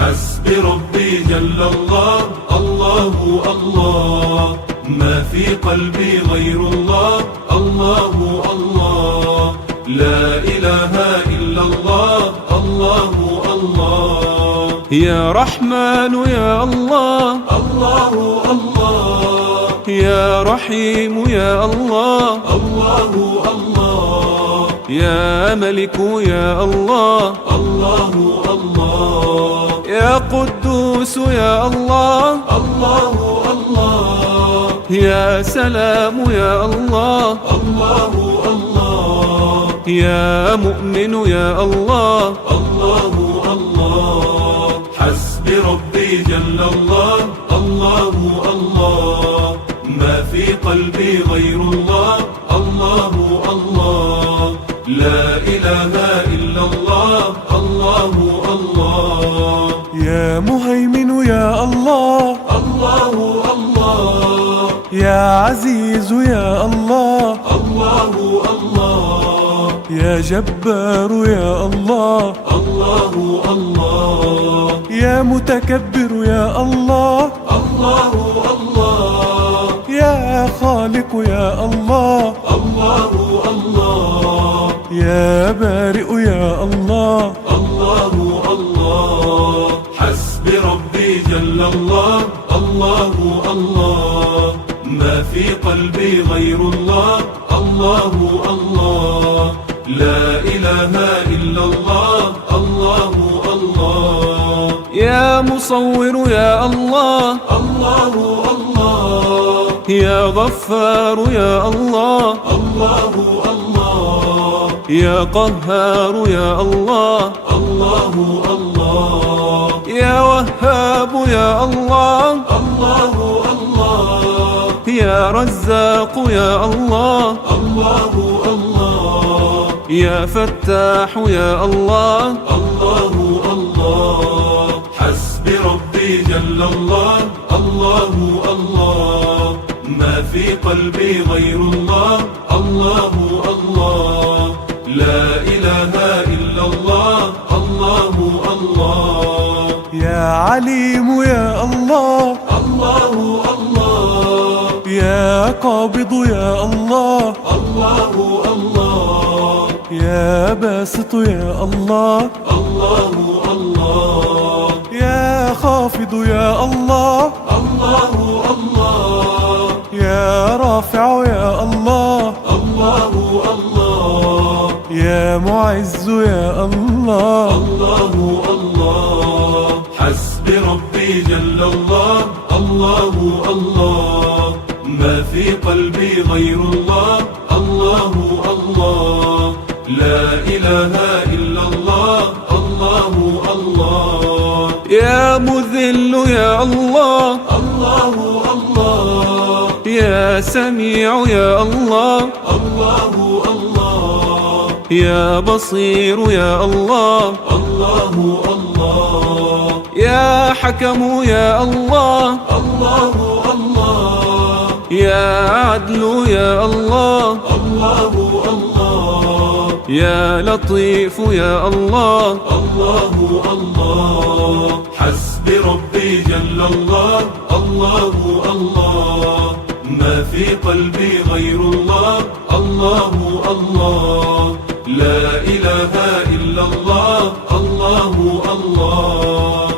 حسبي ربي جل الله، الله الله، ما في قلبي غير الله، الله الله، لا إله إلا الله، الله الله. يا رحمن يا الله، الله الله، يا رحيم يا الله، الله الله، يا ملك يا الله، الله الله، يا قدوس يا الله، الله الله، يا سلام يا الله، الله الله، يا مؤمن يا الله، الله الله. حسبي ربي جل الله، الله الله، ما في قلبي غير الله، الله الله، لا إله إلا الله، الله الله. يا مهيمن يا الله، الله الله، يا عزيز يا الله، الله الله، يا جبار يا الله، الله الله، يا متكبر يا الله، الله الله، يا خالق يا الله، الله الله، يا بارئ يا الله، الله الله. حسبي ربي جل الله، الله الله، ما في قلبي غير الله، الله الله، لا إله إلا الله، الله الله. يا مصور يا الله، الله الله، يا غفار يا الله، الله الله، يا قهار يا الله، الله الله، يا وهاب يا الله، الله الله، يا رزاق يا الله، الله الله، يا فتاح يا الله، الله الله. حسبي ربي جل الله، الله الله، ما في قلبي غير الله، الله الله، لا إله إلا الله، الله الله. يا عليم يا الله، الله الله، يا قابض يا الله، الله الله، يا باسط يا الله، الله الله، يا خافض يا الله، الله الله، يا رافع يا الله، الله الله، يا معز يا الله، الله الله. حسبي ربي جل الله، الله الله، ما في قلبي غير الله، الله الله، لا إله إلا الله، الله الله. يا مذل يا الله، الله الله، يا سميع يا الله، الله الله، يا بصير يا الله، الله الله، يا حكم يا الله، الله الله، يا عدل يا الله، الله الله، يا لطيف يا الله، الله الله. حسبي ربي جل الله، الله الله، ما في قلبي غير الله، الله الله، لا إله إلا الله، الله الله.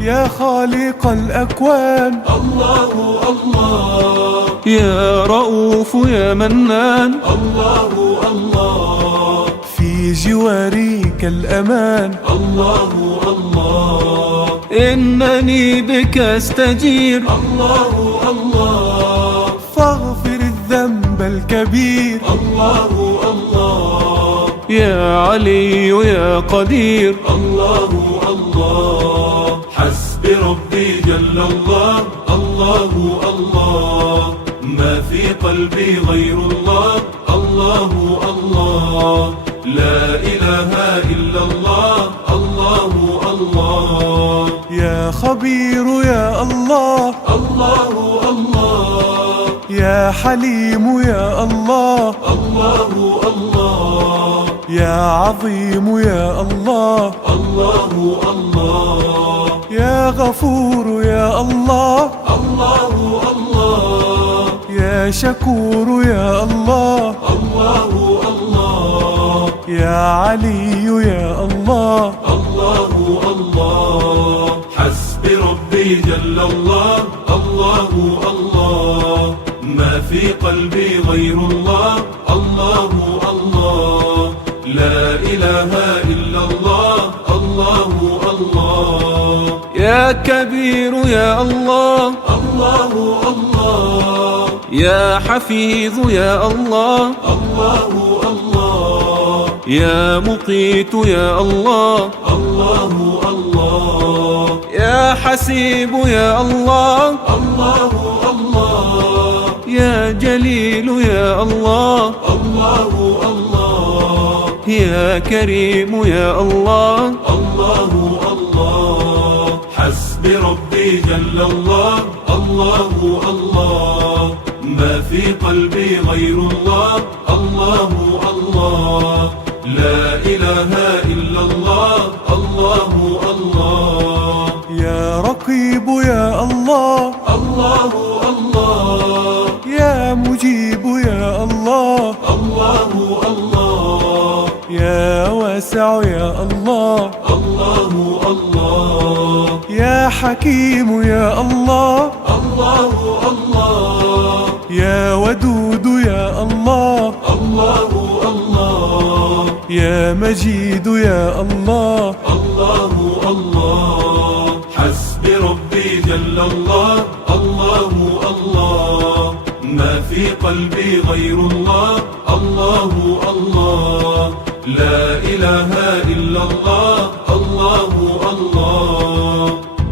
يا خالق الأكوان، الله الله، يا رؤوف يا منان، الله الله، في جواريك الأمان، الله الله، إنني بك أستجير، الله الله، فاغفر الذنب الكبير، الله الله، يا علي يا قدير، الله الله. حسبي ربي جل الله، الله الله، ما في قلبي غير الله، الله الله، لا إله إلا الله، الله الله. يا خبير يا الله، الله الله، يا حليم يا الله، الله الله، يا عظيم يا الله، الله الله، يا غفور يا الله، الله الله، يا شكور يا الله، الله الله، يا علي يا الله، الله الله. حسبي ربي جل الله، الله الله، ما في قلبي غير الله، الله الله، لا إله إلا الله، الله الله. يا كبير يا الله، الله الله، يا حفيظ يا الله، الله الله، يا مقيت يا الله، الله الله، يا حسيب يا الله، الله الله، يا جليل يا الله، الله الله، يا كريم يا الله، الله الله. حسبي ربي جل الله، الله الله، ما في قلبي غير الله، الله الله، لا إله إلا الله، الله الله. يا رقيب يا الله، الله الله، يا مجيب يا الله، الله الله، يا واسع يا الله، الله الله، يا حكيم يا الله، الله الله، يا ودود يا الله، الله الله، يا مجيد يا الله، الله الله. حسبي ربي جل الله، الله الله، ما في قلبي غير الله، الله الله، لا إله إلا الله، الله الله.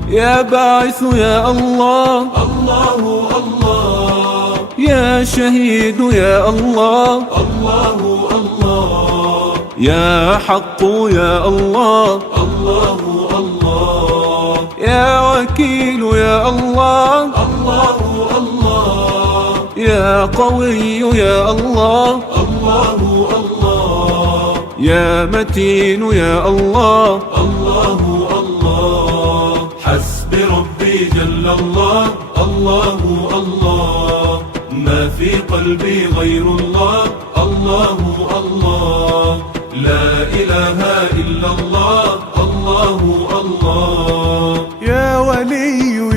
يا باعث يا الله، الله الله، يا شهيد يا الله، الله الله، يا حق يا الله، الله الله، يا وكيل يا الله، الله الله، يا قوي يا الله، الله الله، يا متين يا الله، الله الله. حسبي ربي جل الله، الله الله، ما في قلبي غير الله، الله الله، لا إله إلا الله، الله الله. يا ولي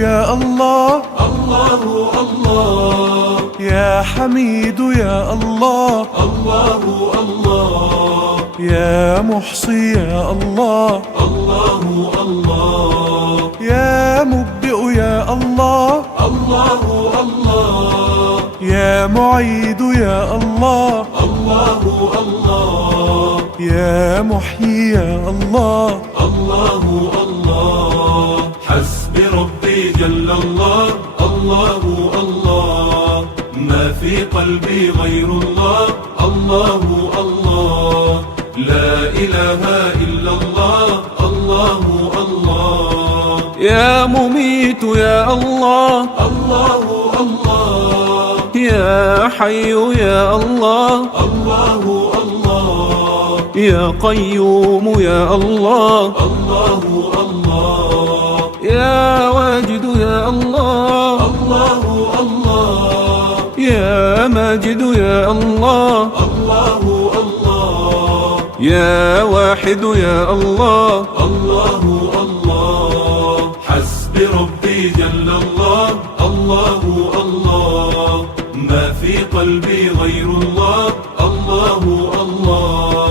يا الله، الله الله، يا حميد يا الله، الله الله، يا محصي يا الله، الله الله، يا مبدئ يا الله، الله الله، يا معيد يا الله، الله الله، يا محيي يا الله، الله الله. حسبي ربي جل الله، الله الله، ما في قلبي غير الله، الله الله، لا إله إلا الله، الله الله. يا مميت يا الله، الله الله، يا حي يا الله، الله الله، يا قيوم يا الله، الله الله، يا واجد يا الله، الله الله، يا ماجد يا الله، الله الله، يا واحد يا الله، الله الله. حسبي ربي جل الله، الله الله، ما في قلبي غير الله، الله الله،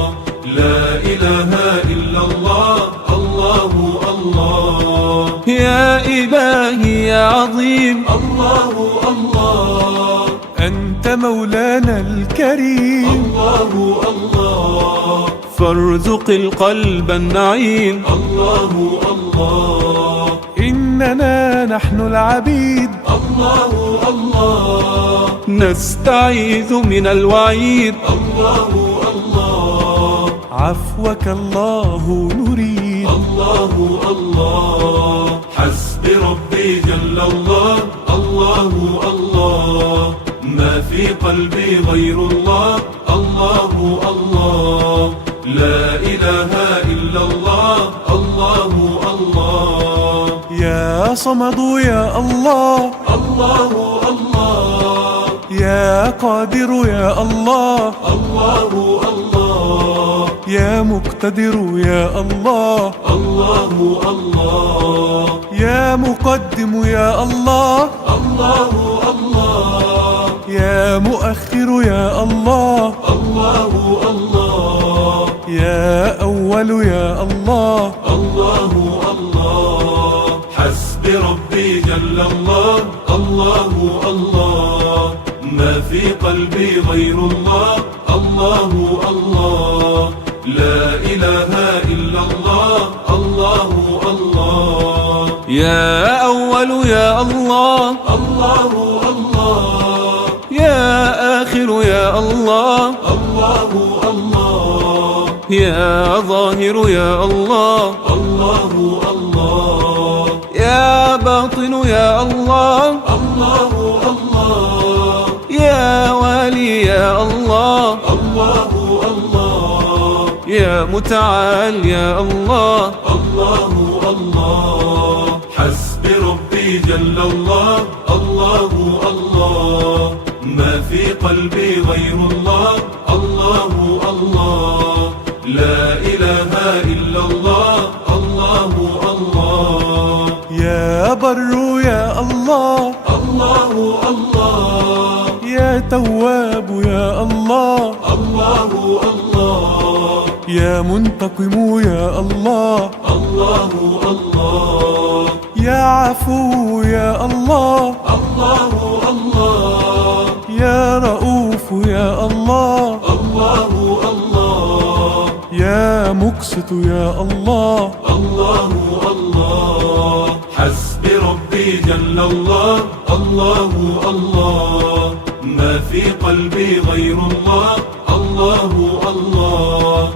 لا إله إلا الله، الله الله. يا إلهي يا عظيم، الله الله، أنت مولانا الكريم، الله الله، فارزق القلب النعيم، الله الله، إننا نحن العبيد، الله الله، نستعيذ من الوعيد، الله الله، عفوك الله نريد، الله الله. حسبي ربي جل الله، الله الله، ما في قلبي غير الله، الله الله، لا إله إلا الله، الله الله. يا صمد يا الله، الله الله، يا قادر يا الله، الله الله، يا مقتدر يا الله، الله الله، يا مقدم يا الله، الله الله، يا مؤخر يا الله، الله الله، يا أول يا الله، الله الله، حسب ربي جل الله، الله الله، ما في قلبي غير الله، الله الله، لا إله إلا الله، الله الله، يا أول يا الله، الله الله، يا آخر يا الله، الله الله، يا ظاهر يا الله، الله الله، يا باطن يا الله، الله الله، يا والي يا الله، الله الله، يا متعال يا الله، الله الله، حسب ربي جل الله، الله الله، ما في قلبي غير الله، الله الله، لا إله إلا الله، الله الله، يا بر يا الله، الله الله، يا تواب يا الله، الله الله، يا منتقم يا الله، الله الله، يا عفو يا الله، الله الله، يا رؤوف يا الله، الله الله، يا مقسط يا الله، الله الله، حسب ربي جل الله، الله الله، ما في قلبي غير الله، الله الله،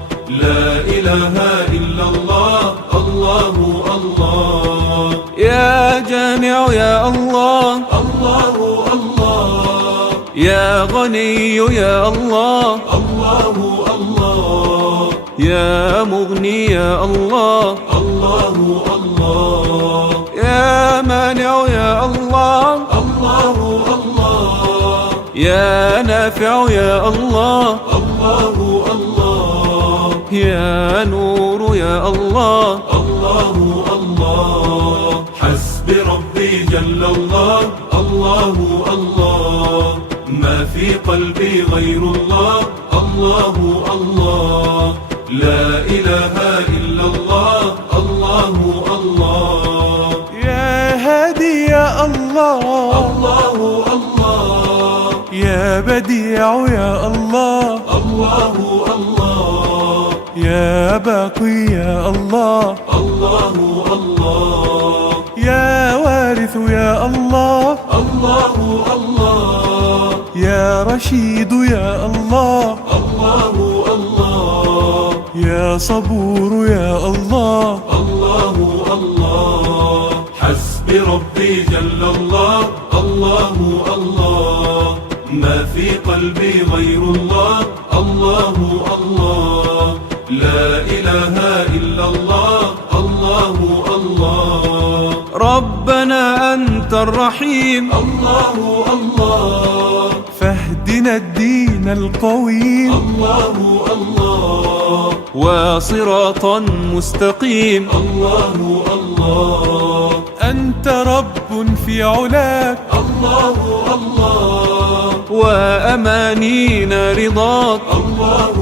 لا إله إلا الله، الله الله، يا جامع يا الله، الله الله، يا غني يا الله، الله الله، يا مغني يا الله، الله الله، يا مانع يا الله، الله الله، يا نافع يا الله، الله الله، يا نور يا الله، الله الله، حسب ربي جل الله، الله الله، ما في قلبي غير الله، الله الله، لا إله إلا الله، الله الله، يا هادي يا الله، الله الله، يا بديع يا الله، الله الله، يا باقي يا الله، الله الله، يا وارث يا الله، الله الله، يا رشيد يا الله، الله الله، يا صبور يا الله، الله الله، حسب ربي جل الله، الله الله، ما في قلبي غير الله، الله الله، لا إله إلا الله، الله الله، ربنا أنت الرحيم، الله الله، فاهدنا الدين القويم، الله الله، وصراطا مستقيم، الله الله، أنت رب في علاك، الله الله، وأمانينا رضاك، الله